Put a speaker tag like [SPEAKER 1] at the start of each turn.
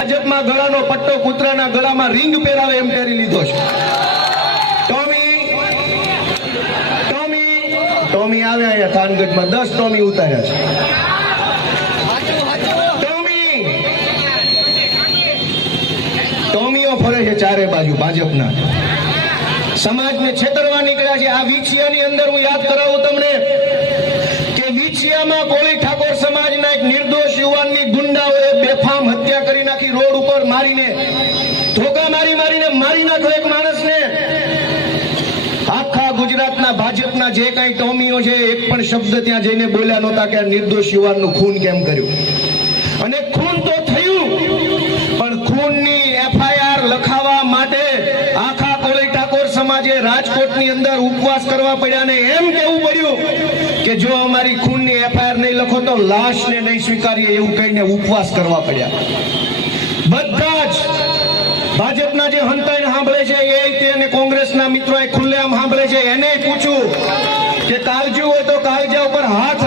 [SPEAKER 1] ભાજપમાં ગળાનો પટ્ટો કૂતરાના ગળામાં રિંગ પહેરાવે એમ પહેરી લીધો છે. ટોમી ટોમી અહીંયા થાનગઢમાં. દસ ટોમી ઉતાર્યા છે. ટોમી, ટોમીઓ ફરે છે ચારે બાજુ ભાજપના. સમાજને છેતરવા નીકળ્યા છે. આ વીછિયાની અંદર હું યાદ કરાવું તમને કે વીછિયામાં કોળી ઠાકોર સમાજના એક નિર્દોષ યુવાનની ગુંડાઓએ બેફામ હત્યા કરી નાખી રોડ ઉપર મારીને, ધોકા મારી મારીને મારી નાખ્યો એક માણસને. આખા ગુજરાતના ભાજપના જે કઈ ટોમીઓ છે, એક પણ શબ્દ ત્યાં જઈને બોલ્યા નહોતા કે નિર્દોષ યુવાનનું ખૂન કેમ કર્યું? અને ખૂન તો થયું, પણ ખૂનની એફઆઈઆર લખાવા માટે આખા કોળી ઠાકોર સમાજે રાજકોટની અંદર ઉપવાસ કરવા પડ્યા અને એમ કેવું પડ્યું કે જો અમારી ખૂનની એફઆઈઆર નહીં લખો તો લાશને નહીં સ્વીકારીએ એવું કહીને ઉપવાસ કરવા પડ્યા. બધા જ ભાજપના જે હંતાઈને સાંભળે છે, એ તે અને કોંગ્રેસના મિત્રો ખુલ્લેઆમ સાંભળે છે. એને પૂછું કે કાળજી હોય તો કાળજા ઉપર હાથ